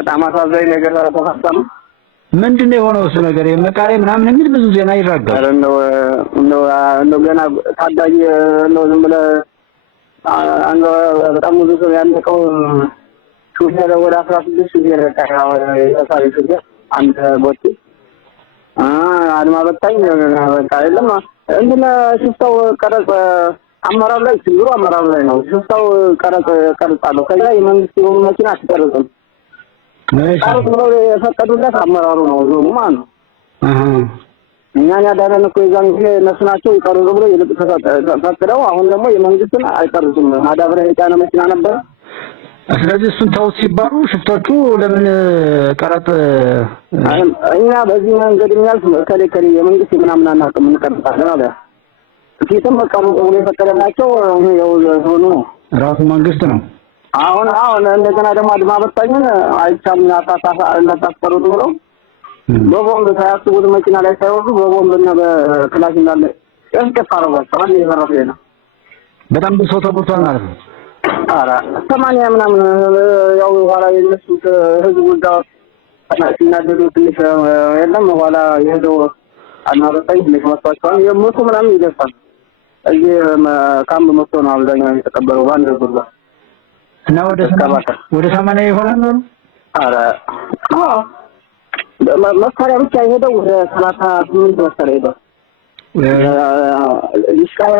በጣም አሳዛኝ ነገር ተፈጸመ። ምንድነው የሆነው? እሱ ነገር የመቃሬ ምናምን የሚል ብዙ ዜና ይራጋል። ነው ገና ታዳጊ ነው ዝም ብለህ አንተ በጣም ብዙ ሰው ያለቀው ሹፌር ወደ 16 ሹፌር ተካው ተሳሪ ሹፌር አንተ ቦቲ አድማ በታኝ በቃ የለም እንደ ሽፍታው ቀረጽ አመራር ላይ ችግሩ አመራር ላይ ነው። ሽፍታው ቀረጻለሁ ከዛ የመንግስት መኪና አትቀርጽም ቀረጽ ብለው የፈቀዱለት አመራሩ ነው ዞኑ ማለት ነው። እኛን ያዳነን እኮ የዛን ጊዜ እነሱ ናቸው ይቀርጹ ብለው ይልቅ ተፈቅደው አሁን ደግሞ የመንግስትን አይቀርጹም። ማዳበሪያ የጫነ መኪና ነበር። ስለዚህ እሱን ተውት ሲባሉ ሽፍቶቹ ለምን ቀረጥ እኛ በዚህ መንገድ የሚያልፍ ከሌ የመንግስት ምናምን አናውቅም እንቀርጻለን አለ። ፊትም ቀረጡ ብሎ የፈቀደላቸው ያው ዞኑ ራሱ መንግስት ነው። አሁን እንደገና ደግሞ አድማ በታኝን አይቻልም እንዳታስቀሩት ብለው በቦምብ ሳያስቡት መኪና ላይ ሳይወርዱ በቦምብና በክላሽ እንዳለ ያስቀፋ አረጋቸው አንዴ የዘረፈ ነው። በጣም ብዙ ሰው ተጎድቷል ማለት ነው። አራ 80 ምናምን ያው ኋላ የነሱት ህዝቡ ጋር ሲናደዱ ትንሽ የለም ኋላ የሄደው አድማ በታኝ ትንሽ መስዋዕቷን የሞቱ ምናምን ይደርሳል። እዚህ ካምፕ መጥቶ ነው አብዛኛው የተቀበለው ባንድ ጉርባ እና ወደ 80 ይሆናል ነው። አረ መሳሪያ ብቻ የሄደው ወደ 38 መሳሪያ ሄደው ይስካያ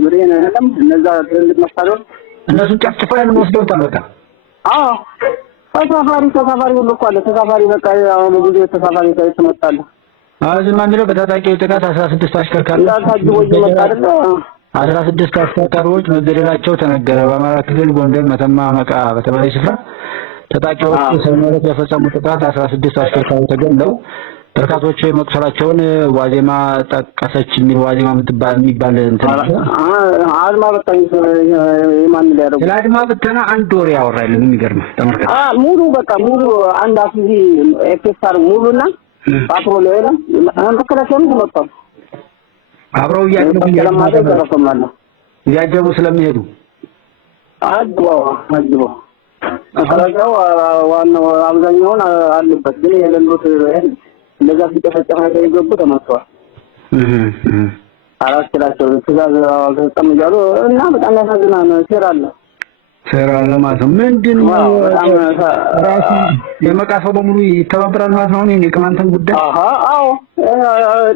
ብሬን አይደለም እነዛ ትልልቅ መሳሪያዎች እነሱ ጨፍጭፈው ወስደው ተመጣ። ተሳፋሪ ሁሉ እኮ አለ። ተሳፋሪ በቃ አሁን ብዙ ተሳፋሪ ተመጣለ። አዝማ የሚለው በታጣቂው ጥቃት 16 አሽከርካሪዎች ታጅቦ ይመጣል። 16 አሽከርካሪዎች መገደላቸው ተነገረ። በአማራ ክልል ጎንደር መተማ መቃ በተባለ ስፍራ ታጣቂዎች ሰሞኑን የፈጸሙ ጥቃት 16 አሽከርካሪዎች ተገድለው በርካቶች መቁሰላቸውን ዋዜማ ጠቀሰች። ዋዜማ የሚባል እንትን አድማ በታኝ የማን ሊያደርጉ አድማ በታና አንድ ወር ያወራል። የሚገርም ተመልከት። ሙሉ በቃ ሙሉ አንድ አፍዚ ኤክስታር ሙሉና ፓትሮል የለም መከላከያም ተመጣጣ አብረው እያጀቡ ስለሚሄዱ አጅቦ አራጋው ዋናው አብዛኛውን አለበት ግን የለሉት እንደዛ ሲተፈጸመ የገቡ ተመቷል። አራስላቸው ትዛዝ ተጠምጃሉ እና በጣም ያሳዝናል። ሴራለ ማለት ምንድነው? ራሱ የመቃሰው በሙሉ ይተባበራል ማለት ነው። እኔ ከማንተን ጉዳይ አዎ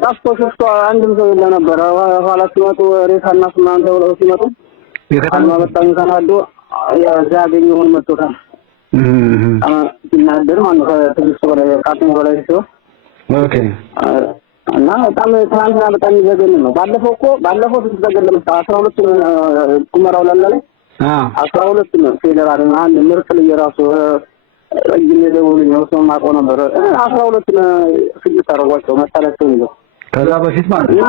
ታስፖርት አንድም ሰው የለ ነበር። ኋላ ሲመጡ ሬሳና ስናንተ ብለው ሲመጡ የከተማ በጣም ተናዶ ያዛገኘውን መጥቶታል። ሲናደር ማለት ትንሽ ወደ ካርቱም ወደ ሲሆን ኦኬ እና በጣም ትናንትና በጣም ይዘገን ነው። ባለፈው ተዘገለ ለምሳ 12 ኩመራው ላላለ 12 ነው ፌደራል አንድ ምርጥ ለየራሱ እጅን ደውልኝ ነው ሰው ማቆ ነበር 12 ፍጅት አረጋቸው መጣላቸው ነው። ከዛ በፊት ማለት እና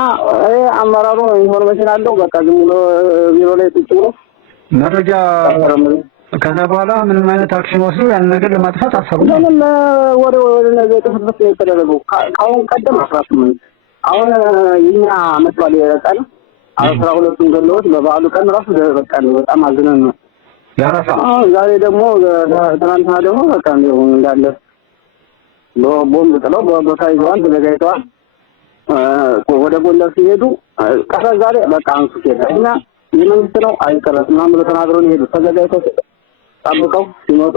አመራሩ ኢንፎርሜሽን አለው በቃ ዝም ብሎ ቢሮ ላይ ጥጭ ብሎ መረጃ ከዛ በኋላ ምንም አይነት አክሽን ወስዶ ያን ነገር ለማጥፋት አሰቡ። ምንም ወደ ነገር ተፈጥቶ የተደረገው ካሁን ቀደም 18 አሁን የኛ መጥቷል ያጣል 12ቱን ገለውት በበዓሉ ቀን ራሱ በቃ በጣም አዝነን ነው ያራሳ። ዛሬ ደግሞ ትናንትና ደግሞ በቃ ነው እንዳለ ቦምብ ጥለው በታይዋን ተዘጋጅተዋል። ወደ ጎንደር ሲሄዱ ቀረ ዛሬ በቃ አንሱ ሲሄድና የመንግስት ነው አይቀርም ምናምን ብለው ተናግረው ነው የሄዱት። ተዘጋጅተው ጠብቀው ሲመጡ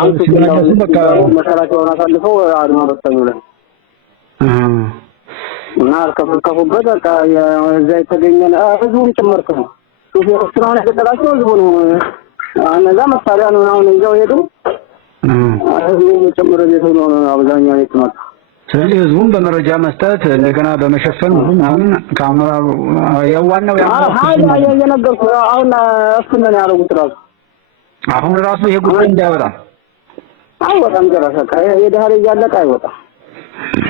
አንሱ ሲመለሱ በቃ መከራቸውን አሳልፈው አድማ በታኝ ብለው እና ከፈከፉበት በቃ እዛ የተገኘን ህዝቡን ጭምርት ነው። ሹፌሮች ነው የተደራቸው ህዝቡ ነው። እነዛ መሳሪያ ነው አሁን ይዘው ሄዱ። ህዝቡ ጭምር ቤት ነው አብዛኛው የተመጣ። ስለዚህ ህዝቡን በመረጃ መስጠት እንደገና በመሸፈን ምናምን ካሜራው ያዋናው የነገርኩ አሁን እሱን ያደረጉት ራሱ አሁን ራሱ ይሄ ጉዳይ እንዳይወጣ አይወጣም። ገራሰካ የዳህር ያለቀ አይወጣም።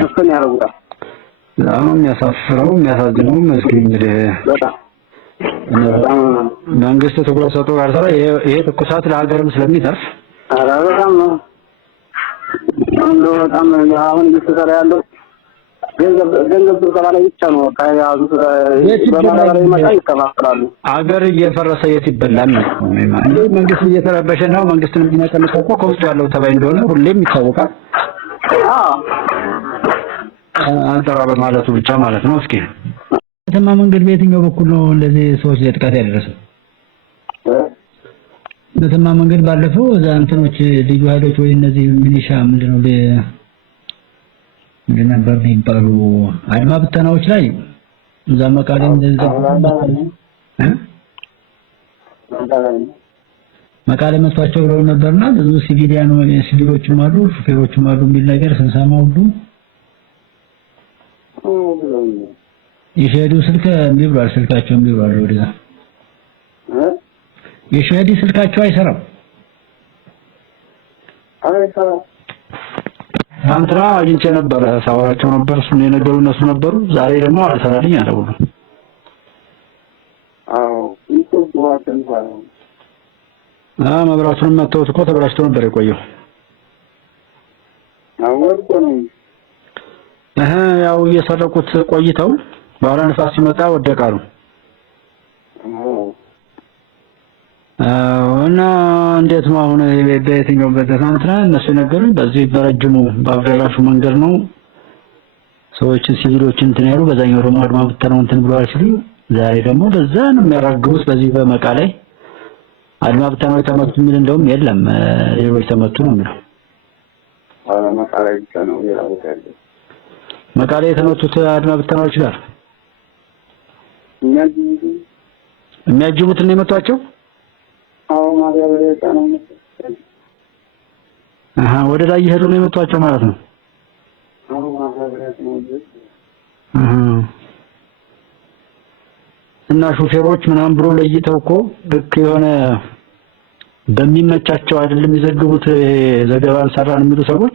እሱን ያደረጉት አሁን የሚያሳፍረው የሚያሳዝነው መስኪን በጣም መንግስት ትኩረት ሰጥቶ ጋር ሰራ ይሄ ትኩሳት ለሀገርም ስለሚተርፍ በጣም ነው በጣም አሁን እየተሰራ ያለው ገንዘብ ስብሰባ ላይ ብቻ ነው ከያዙት በማዳበሪያ መጣ ይከፋፈላሉ። አገር እየፈረሰ የት ይበላል? መንግስት እየተረበሸ ነው። መንግስትን የሚነቀንቀው ከውስጥ ያለው ተባይ እንደሆነ ሁሌም ይታወቃል። አንተራ በማለቱ ብቻ ማለት ነው። እስኪ ከተማ መንገድ በየትኛው በኩል ነው እንደዚህ ሰዎች ጥቃት ያደረሰው? ከተማ መንገድ ባለፈው እዛ እንትኖች ልዩ ኃይሎች ወይ እነዚህ ሚሊሻ ምንድነው ነበር የሚባሉ አድማ ብተናዎች ላይ እዛ መቃሌ መቃሌ መጥቷቸው ብለው ነበርና ብዙ ሲቪሎችም አሉ ሹፌሮችም አሉ የሚል ነገር ስንሰማ ሁሉ የሸዲ ስልክ የሚብራል ስልካቸው የሚብራል ወደዛ የሸዲ ስልካቸው አይሰራም። አንተራ አግኝቼ ነበር ሳወራቸው ነበር እሱን የነገሩ እነሱ ነበሩ። ዛሬ ደግሞ አልሰራልኝ አለው። መብራቱን መተውት እኮ ተበላሽቶ ነበር የቆየው። ያው እየሰረቁት ቆይተው በኋላ ንፋስ ሲመጣ ወደቃሉ። እና እንዴት ነው አሁን በየትኛው በተሳንትራ እነሱ ነገሩኝ። በዚህ በረጅሙ በአብራራሹ መንገድ ነው ሰዎችን ሲቪሎችን እንትን ያሉ በዛኛው ደግሞ አድማ ብተናው እንትን ብለዋል ሲሉ ዛሬ ደግሞ በዛ ነው የሚያራግቡት። በዚህ በመቃሌ አድማ ብተናው ተመቱ የሚል እንደውም የለም ሌሎች ተመቱ ነው የሚለው። መቃሌ ብቻ ነው የራውት ያለ መቃሌ የተመቱት አድማ ብተናዎች ጋር የሚያጅቡት ነው የመቷቸው። ወደ ላይ ይሄዱ ነው የመቷቸው ማለት ነው። እና ሹፌሮች ምናምን ብሎ ለይተው እኮ ልክ የሆነ በሚመቻቸው አይደለም የሚዘግቡት ዘገባን ሰራን የሚሉ ሰዎች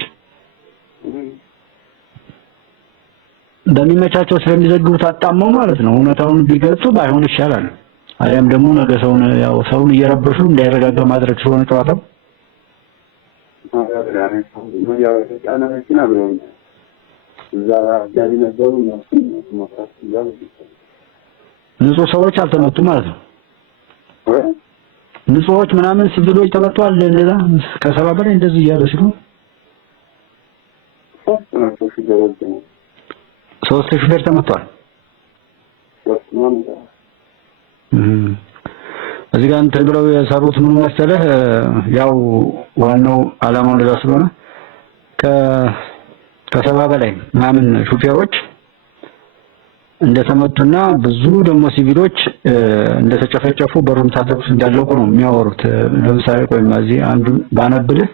በሚመቻቸው ስለሚዘግቡት አጣመው ማለት ነው። እውነታውን ቢገልጹ ባይሆን ይሻላል። አያም ደግሞ ነገ ሰውን እየረበሹ እንዳይረጋጋ ማድረግ ስለሆነ ጨዋታው ንጹህ ሰዎች አልተመቱም ማለት ነው። ንጹሆች ምናምን ሲቪሎች ተመቷል። እንደዛ ከሰባ በላይ እንደዚህ እያሉ ሲሉ 3 ሹፌር ተመቷል። እዚህ ጋር እንትን ብለው የሰሩት ምን መሰለህ ያው ዋናው አላማው እንደዛ ስለሆነ ከሰባ በላይ ምናምን ሹፌሮች እንደተመቱና ብዙ ደግሞ ሲቪሎች እንደተጨፈጨፉ በሩም ታጠቁ እንዳለቁ ነው የሚያወሩት። ለምሳሌ ቆይማ እዚህ አንዱ ባነብልህ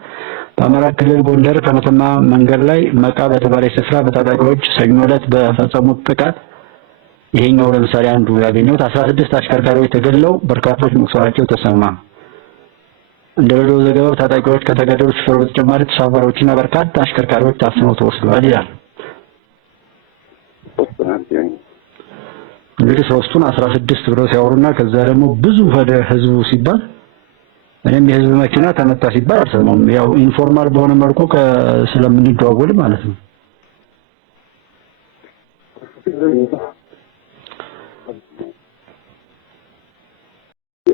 በአማራ ክልል ጎንደር ከመተማ መንገድ ላይ መቃ በተባለ ስፍራ በታጣቂዎች ሰኞ ዕለት በፈጸሙት ጥቃት ይሄኛው ለምሳሌ አንዱ ያገኘው 16 አሽከርካሪዎች ተገድለው በርካቶች መቁሰላቸው ተሰማ። እንደሌለው ዘገባው ታጣቂዎች ከተገደሉ ሹፌሮች በተጨማሪ ተሳፋሪዎችና በርካታ አሽከርካሪዎች ታፍነው ተወስደዋል ይላል። እንግዲህ ሶስቱን 16 ብለው ሲያወሩና ከዛ ደግሞ ብዙ ወደ ህዝቡ ሲባል እኔም የህዝብ መኪና ተመታ ሲባል አልሰማም። ያው ኢንፎርማል በሆነ መልኩ ስለምንደዋወል ማለት ነው።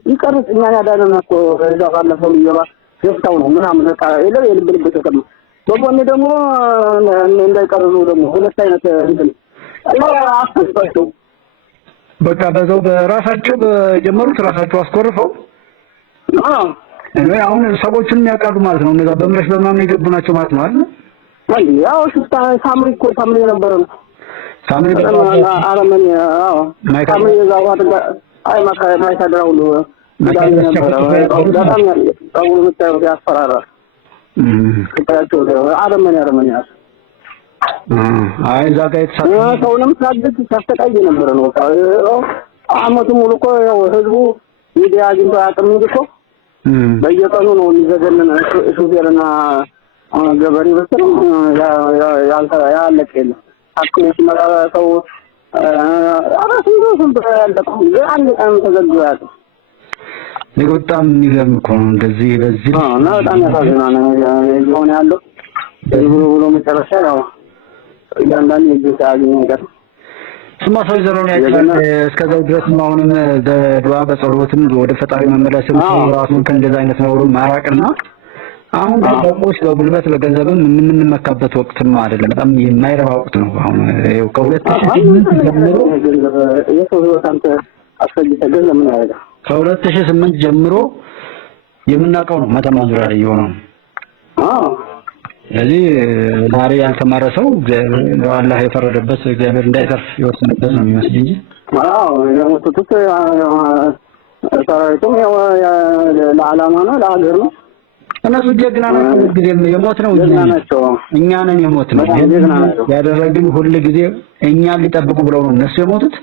ይቀርጽኛ ያዳነና እኮ እዛ ባለፈው ይገባ ገፍታው ነው ምናምን በቃ የልብ ተቀም በጎን ደግሞ እንዳይቀርሉ ደግሞ ሁለት አይነት እንትን አስተሳሰብ በቃ በዛው በራሳቸው በጀመሩት ራሳቸው አስቆርፈው አሁን ሰዎችን ያቃሉ ማለት ነው። እነዛ በመረሽ በማምን የገቡ ናቸው ማለት ነው አይደል? ያው ሽፍታ ሳምሪ ነበር ነው ሳምሪ አረመኔ ሳምሪ የዛው አድጋ አይ ማይታደራው ነው በጣም ያስፈራራ ከታቸው አረመኔ አይ ዛጋ የተሳተፈ ሰውንም ሳድግ ሳስተቃይ ነበር ነው አመቱ ሙሉ እኮ ያው ህዝቡ ሚዲያ አግኝቶ አያውቅም እንጂ እኮ በየቀኑ ነው የሚዘገነን ሹፌርና ገበሬ በስሩ ያለቀ የለም። አክሞ ሲመጣ ሰው አራሱ ነው ያለቀው አንድ ቀን ተዘግቶ ያለው በጣም የሚገርም እኮ ነው። እንደዚህ በዚህ እና በጣም ያሳዝናል። የሆነ ያለው ብሎ መጨረሻ ያው ያንዳንድ የጌታ ነገር ስማ ሰው ዘሮን ያቻለ እስከዛው ድረስ አሁንም በዱዓ በጸሎትም ወደ ፈጣሪ መመለስም ራሱን ከእንደዛ አይነት ነው ማራቅና አሁን በቆሽ በጉልበት በገንዘብም የምንመካበት ወቅት ነው አይደለም። በጣም የማይረባ ወቅት ነው። አሁን ይኸው ከ2008 ጀምሮ ከ2008 ጀምሮ የምናውቀው ነው መተማ ዙሪያ ላይ የሆነው። ስለዚህ ዛሬ ያልተማረሰው አላህ የፈረደበት እግዚአብሔር እንዳይተርፍ የወሰነበት ነው የሚመስል እንጂ የሞቱት ሰራዊቱም ለዓላማ ነው ለሀገር ነው። እነሱ ጀግና ናቸው። ጊዜ የሞት ነው እኛ ነን የሞት ነው ያደረግን ሁሉ ጊዜ እኛን ሊጠብቁ ብለው ነው እነሱ የሞቱት።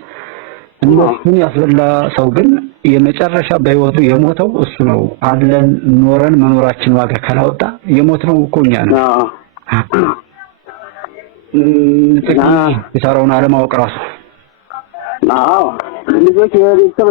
እነሱን ያስበላ ሰው ግን የመጨረሻ በህይወቱ የሞተው እሱ ነው። አለን ኖረን መኖራችን ዋጋ ካላወጣ የሞት ነው እኮ እኛ ነው። የሰራውን አለማወቅ ራሱ ልጆች የቤተሰብ